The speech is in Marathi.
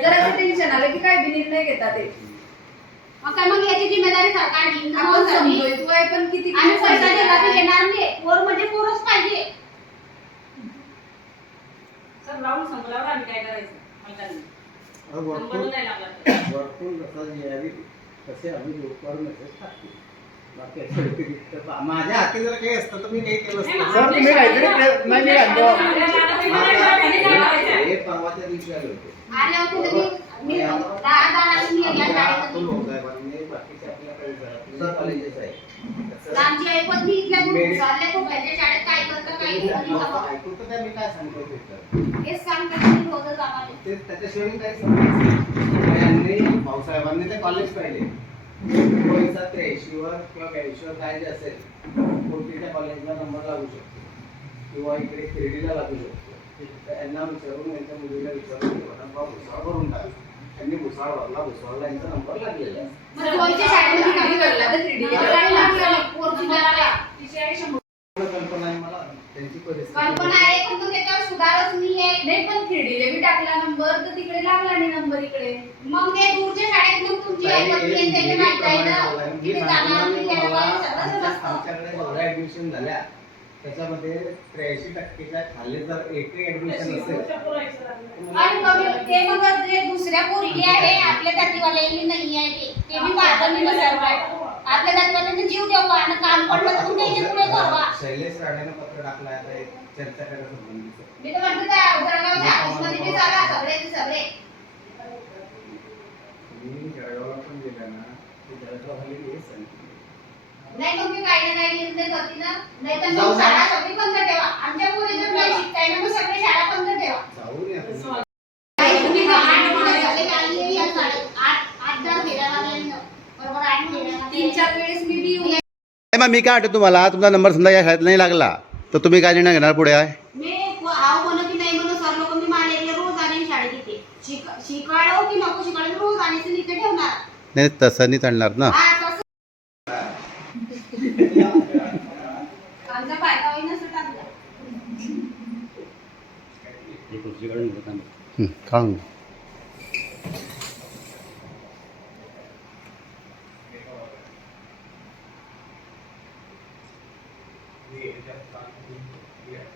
जरा टेन्शन आलं की काय बी निर्णय घेतात ते मग काय मग याची जिम्मेदारी सरकार घेईन ना आपण भाऊसाठी. समजोय तू आहे पण किती पैसा दिला घेणार नाही. पोर म्हणजे पोरच पाहिजे. सर राऊंड संपल्यावर आम्ही काय करायचं? मालकांनी और नंबर वरतून नाही लागला तर. वरतून जसं यावी तसे आम्ही मेसेज टाकतो. बाकी व्यतिरिक्त माझ्या हाती जर काही असतं तर मी काही केलं नाही, असतं. मग सर, तुम्ही काहीतरी प्रयत्न- नाही, मी आणतो. माझा- हे परवाच्या दिवशी आले होते. आले होते तर मी मी दहा दहा लाख मी या आपल्या शाळेत अतुल भाऊसाहेबांनी बाकीचे आपल्या घरातले कॉलेजेस तसं आमची ऐपत मी इथल्या मेरे- चालले खूप त्यांच्या शाळेत काय करतं काय तुम्ही करतं लोकं नाही ऐकू तर द्या, मी काय सांगतो ते. हेच रोजच आम्हाला त्याच्याशिवाय भाऊसाहेबांनी ते कॉलेज पाहिले. एकोणीसशे त्र्याऐंशीवर किंवा ब्याऐंशीवर काय जे असेल कोणत्या कॉलेजला नंबर लागू शकतो. किंवा इकडे शिर्डीला लागू शकतो. तर यांना विचारून यांच्या मुलीला विचारून की वडापाव भुसावळ भरून टाका त्यांनी भुसावळ भरला भुसावळला यांचा नंबर लागलेला कल्पना आहे मला त्यांची परिस्थिती कल्पना आहे पण मग त्याच्यावर सुधारच नाही आहे नाही पण खिरडीले बी टाकला नंबर तर तिकडे लागला नाही नंबर इकडे. मग ते दूरच्या शाळेत मग तुमची त्याचे माहीत आहे ना? तिथे जाणार नाही सगळं समजतं आमच्याकडे ऍडमिशन झाल्या. त्याच्यामध्ये त्र्याऐंशी टक्केच्या खाली जर एकही ऍडमिशन असेल आणि कमी ते मग जे दुसऱ्या पोरी आहे आपल्या जातीवाल्यांनी नाही आहे ते. मार्गाने सर्व आहे. आपल्या जातीवाल्यांनी जीव द्यावा आणि काम पडलं तर तुम्ही पुढे करवा शैलेश राणेनं पत्र टाकलं आहे आता एक चर्चा करायला संबंधित मी तर म्हणतो त्या जळगावच्या ऑफिसमध्ये चाला सगळे सगळे. मी जळगावला पण गेला ना ते हे सांगितलं. नाही मग मी काही ना काही निर्णय करते ना नाही तर जाऊ मग ना. शाळा सगळी बंद ठेवा. आमच्या जर नाही शिकताय ना मग सगळी शाळा बंद ठेवा. जाऊन या तुम्ही. काही तुम्ही तर आठ महिने झाले की आली या शाळेत. आठ आठ दहा फेऱ्या लागल्या ना. बरोबर आठ फेऱ्या तीन लागल्या. चार वेळेस मी बी येऊन नाही मग मी काय वाटतं तुम्हाला? तुमचा नंबर समजा या शाळेत नाही लागला तर तुम्ही काय निर्णय घेणार पुढे? आहे मी की नाही म्हणू सर लोक मी मालेले रोज आणि शाळेत येते शिक शिकाडो की नको शिकाडो रोज आणि इथे ठेवणार. नाही तसं नाही चालणार ना. हा, तसं. आमचा फायदा होईन असं टाकलं हं, काढून घे.